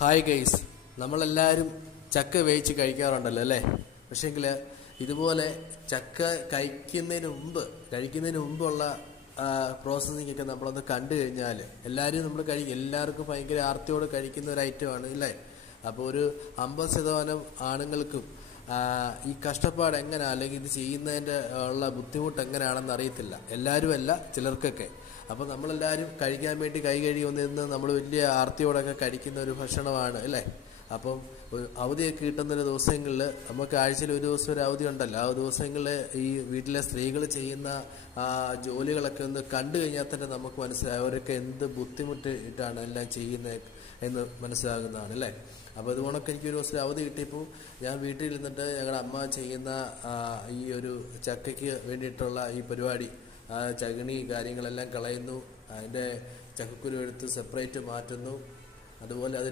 Hi guys, നമ്മളെല്ലാവരും ചക്ക വേവിച്ച് കഴിക്കാറുണ്ടല്ലോ അല്ലേ? പക്ഷേങ്കിൽ ഇതുപോലെ ചക്ക കഴിക്കുന്നതിന് മുമ്പുള്ള പ്രോസസ്സിംഗ് ഒക്കെ നമ്മളൊന്ന് കണ്ടു കഴിഞ്ഞാൽ എല്ലാവർക്കും ഭയങ്കര ആർത്തിയോടെ കഴിക്കുന്ന ഒരു ഐറ്റമാണ് അല്ലേ? അപ്പോൾ ഒരു 50% ആണുങ്ങൾക്കും ഈ കഷ്ടപ്പാട് എങ്ങനെയാണ്, അല്ലെങ്കിൽ ഇത് ചെയ്യുന്നതിൻ്റെ ഉള്ള ബുദ്ധിമുട്ട് എങ്ങനെയാണെന്ന് അറിയത്തില്ല. എല്ലാവരും അല്ല, ചിലർക്കൊക്കെ. അപ്പോൾ നമ്മളെല്ലാവരും കഴിക്കാൻ വേണ്ടി കൈ കഴുകി വന്നിരുന്ന് നമ്മൾ വലിയ ആർത്തിയോടൊക്കെ കഴിക്കുന്ന ഒരു ഭക്ഷണമാണ് അല്ലേ? അപ്പം ഒരു അവധിയൊക്കെ കിട്ടുന്നൊരു ദിവസങ്ങളിൽ, നമുക്ക് ആഴ്ചയിൽ ഒരു ദിവസം ഒരു അവധി ഉണ്ടല്ലോ, ആ ദിവസങ്ങളിൽ ഈ വീട്ടിലെ സ്ത്രീകൾ ചെയ്യുന്ന ജോലികളൊക്കെ ഒന്ന് കണ്ടു കഴിഞ്ഞാൽ തന്നെ നമുക്ക് മനസ്സിലാവും അവരൊക്കെ എന്ത് ബുദ്ധിമുട്ടിട്ടാണ് എല്ലാം ചെയ്യുന്നത് എന്ന് മനസ്സിലാകുന്നതാണ് അല്ലേ? അപ്പോൾ അതുകൊണ്ടൊക്കെ എനിക്കൊരു ദിവസം അവധി കിട്ടിയപ്പോൾ ഞാൻ വീട്ടിലിരുന്നിട്ട് ഞങ്ങളുടെ അമ്മ ചെയ്യുന്ന ഈ ഒരു ചക്കയ്ക്ക് വേണ്ടിയിട്ടുള്ള ഈ പരിപാടി, ചകിണി കാര്യങ്ങളെല്ലാം കളയുന്നു, അതിൻ്റെ ചക്കക്കുരു എടുത്ത് സെപ്പറേറ്റ് മാറ്റുന്നു, അതുപോലെ അത്